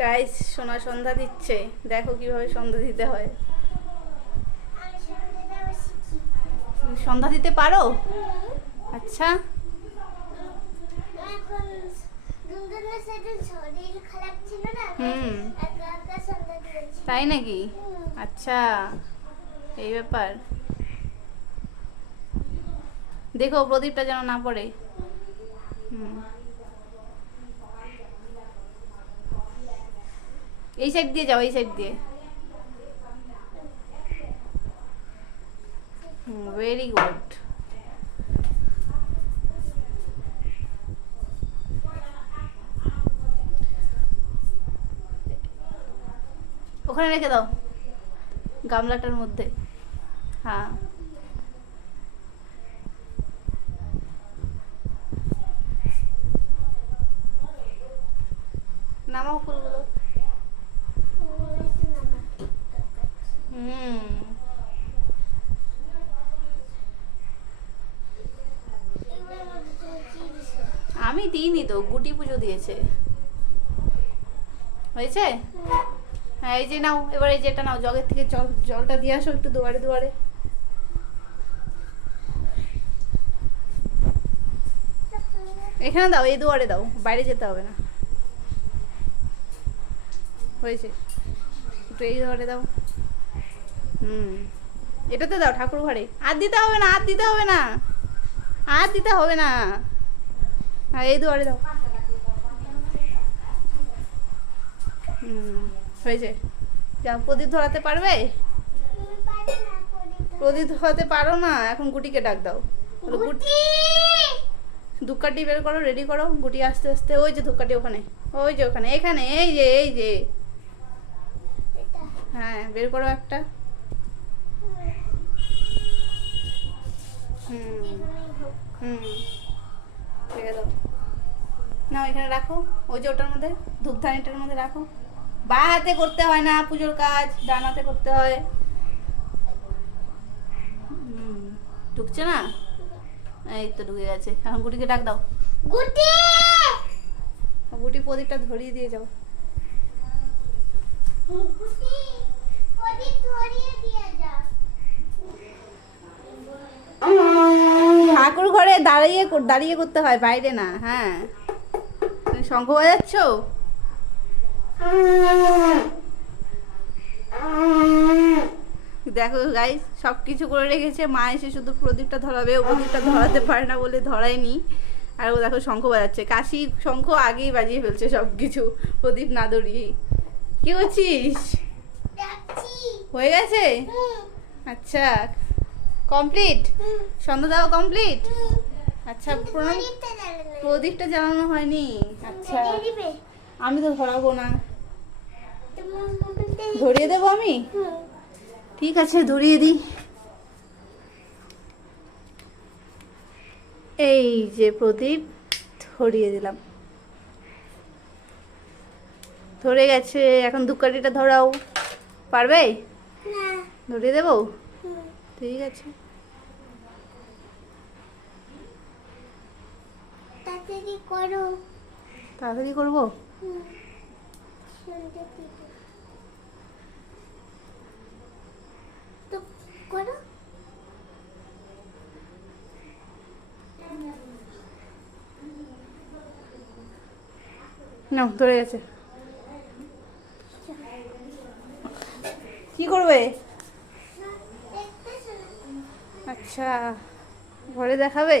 Guys সোনা সন্ধ্যা দিচ্ছে, দেখো কিভাবে সন্ধ্যা দিতে হয়। তুমি সন্ধ্যা দিতে পারো? আচ্ছা। হুম, তাই নাকি? আচ্ছা, এই ব্যাপার। দেখো প্রদীপটা যেন না পড়ে। হুম, এই সাইড দিয়ে যাও, এই সাইড দিয়ে। হুম, ভেরি গুড। ওখানে রেখে দাও, গামলাটার মধ্যে। হ্যাঁ, নামাও ফুলগুলো। হুম, আমি দিইনি তো, গুটি পুজো দিয়েছে। হয়েছে? হ্যাঁ, এই যে নাও, এবার এই যেটা নাও, জগের থেকে জলটা দিয়ে আসো একটু দুয়ারে দুয়ারে। এখানে দাও, এই দুয়ারে দাও, বাইরে যেতে হবে না। হয়েছে, একটু এই দুয়ারে দাও। হুম, এটাতে দাও, ঠাকুর ঘরে। আর দিতে হবে না, আর দিতে হবে না, আর দিতে হবে না। হ্যাঁ, এই দুয়ারে দাও। হুম, হয়েছে। যা, প্রদীপ ধরাতে পারবে? প্রদীপ ধরাতে পারো না, এখন গুটিকে ডাক দাও। বলো, গুটি। ধূপকাঠি বের করো, রেডি করো, গুটি আস্তে আস্তে। ওই যে ধূপকাঠি ওখানে, ওই যে ওখানে, এখানে, এই যে এই যে। হ্যাঁ, বের করো একটা। হুম হুম, রেখে দাও। না, এখানে রাখো, ওই যে ওটার মধ্যে, ধূপধানিটার মধ্যে রাখো। বা হাতে করতে হয় না পুজোর কাজ, ডান হাতে করতে হয়। হুম, ঢুকছে না? এই তো ঢুকে গেছে, এখন গুটিকে ডাক দাও। গুটি, গুটি প্রদীপটা ধরিয়ে দিয়ে যাও। গুটি, প্রদীপ ধরিয়ে দিয়ে যাও। ঠাকুর ঘরে দাঁড়িয়ে দাঁড়িয়ে করতে হয়, বাইরে না। হ্যাঁ, তুমি শঙ্খ বাজাচ্ছ? দেখো গাইস, সব কিছু করে রেখেছে, মা এসে শুধু প্রদীপটা ধরাবে, ও প্রদীপটা ধরাতে পারে না বলে ধরায়নি। আর ও দেখো শঙ্খ বাজাচ্ছে, কাশি শঙ্খ আগেই বাজিয়ে ফেলছে সব কিছু, প্রদীপ না ধরিয়েই। কি করছিস? হয়ে গেছে? আচ্ছা, কমপ্লিট। সন্ধ্যা দেওয়া কমপ্লিট। আচ্ছা, প্রদীপটা জ্বালানো হয়নি। আচ্ছা, আমি তো ধরাবো না। ধরিয়ে দেবো আমি? ঠিক আছে, ধরিয়ে দিই। এই যে প্রদীপ ধরিয়ে দিলাম, ধরে গেছে। এখন ধূপকাঠিটা ধরাও, পারবে? ধরিয়ে দেবো? ঠিক আছে, তাড়াতাড়ি করো। তাড়াতাড়ি করবো? করো। না, ধরে গেছে। কি করবে? আচ্ছা, ঘরে দেখাবে?